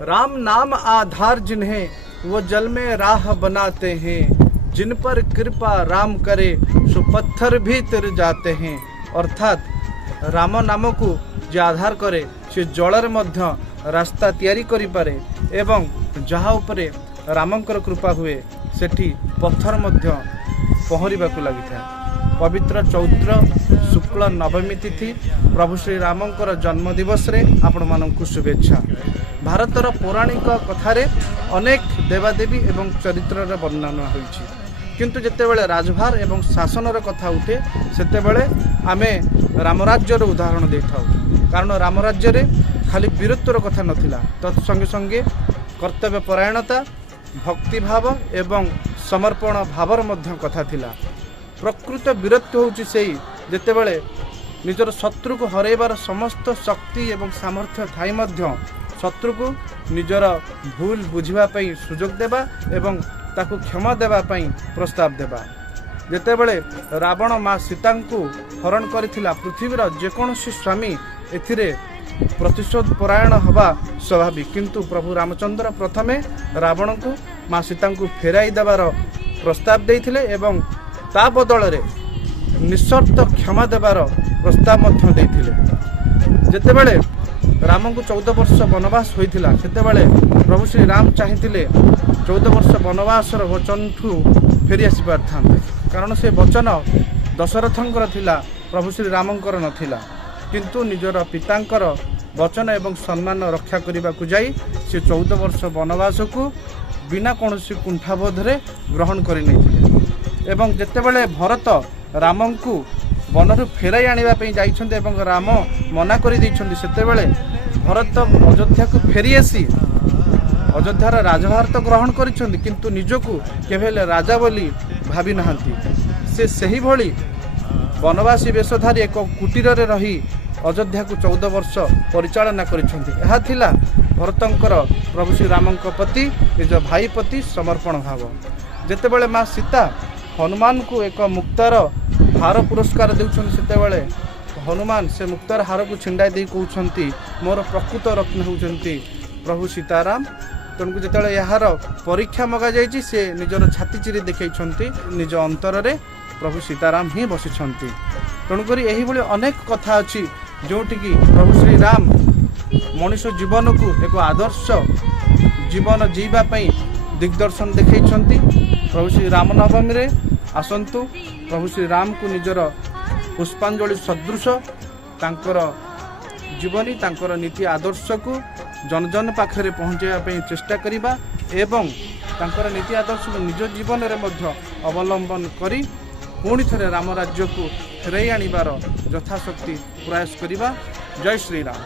राम नाम आधार जिन्हें वो जल में राह बनाते हैं, जिन पर कृपा राम करे सो पत्थर भी तिर जाते हैं। अर्थात राम नाम को जे आधार करे से जलर मध्य रास्ता तैयारी करि पारे एवं जहाँ उपरे रामंकर कृपा हुए सेठी पत्थर मध्य पहरिबाकु लागिଥାଏ। पवित्र चैत्र शुक्ल नवमी तिथि प्रभु श्री रामंकर जन्म दिवस रे आपण मानकु शुभेच्छा। भारतर पौराणिक कथारे अनेक देवादेवी एवं चरित्र वर्णना होइछि, किंतु जेतेबेले राजभार एवं शासनर कथा उठे सेतेबेले आमे रामराज्यर उदाहरण देथाउ। कारण रामराज्य रे खाली वीरत्वर कथा नथिला, तत्संगे संगे कर्तव्य परायणता, भक्तिभाव एवं समर्पण भावर मध्य कथा थिला। प्रकृत वीरत्व होउछि सेही जेतेबेले निजर शत्रु को हरेबार समस्त शक्ति एवं सामर्थ्य थाई मध्य शत्रु को निजर भूल बुझिबा पई सुजोग देबा एवं ताकू क्षमा देबा पई प्रस्ताव देबा। जेतेबेले रावण माँ सीता को हरण करथिला, पृथ्वीर जेकोसी स्वामी एथिरे प्रतिशोध परायण हवा स्वाभाविक, किंतु प्रभु रामचंद्र प्रथमे रावण को माँ सीता को फेराई देवार प्रस्ताव देइथिले एवं ता बदल रे निशर्त क्षमा देवार प्रस्ताव मध्य देइथिले। जेतेबेले राम को 14 वर्ष वनवास होइथिला सेतेबेले प्रभु श्री राम चाहिथिले 14 वर्ष वनवासर वचन ठू फेरी आसी पारथान्ते, कारण से वचन दशरथंकर थिला, प्रभु श्री रामंकर नथिला। किंतु निजर पितांकर वचन एवं सम्मान रक्षा करने जाई से 14 वर्ष वनवास को बिना कौन कुंठाबोध रे ग्रहण करने एवं जेतेबेले भरत राम को वनरु फेराई आनिबा पई जाइछन्ते एवं राम मना करि दैछन्ते सेतेबेले भरत अयोध्या को फेरी आसी अयोध्यार राजभार तो ग्रहण करिछन्ते, किंतु निजको केवल राजा बोली भाबी नहांती। से सही भली वनवासी वेशधारी एक कुटीर रे रही अयोध्या को 14 वर्ष परिचालना करिछन्ते। एहा थिला भरतंकर प्रभु श्री रामंक प्रति निज भाई प्रति समर्पण भाव। जेतेबेले माँ सीता हनुमान को एक मुक्तार हार पुरस्कार देउछन्ते सेतेबेले हनुमान से मुक्तार हार को छिंडाई दे कहउछन्ती मोर प्रकृत रत्न होउछन्ती प्रभु सीताराम। तेणुक जितेबाला यार परीक्षा मगा जाइछि से निजर छाती चिरी देखैछन्ती निज अंतर रे प्रभु सीताराम ही बसिछन्ती। तेणुक एही भली अनेक कथा अछि जोटिकी प्रभु श्री राम मनुष्य जीवन को एक आदर्श जीवन जीवा पई दिग्दर्शन देखैछन्ती। प्रभु श्री रामनवमी रे आसंतु प्रभु श्री राम को निजर पुष्पांजलि सदृश तांकर जीवनी तांकर नीति आदर्श को जन जन पाखरे पहुँचाइबा पई चेष्टा करिबा एवं तांकर नीति आदर्श को निज जीवन रे मध्य अवलंबन करी पुणी थरे राम राज्य को फेराई आनिबार यथाशक्ति प्रयास करिबा। जय श्री राम।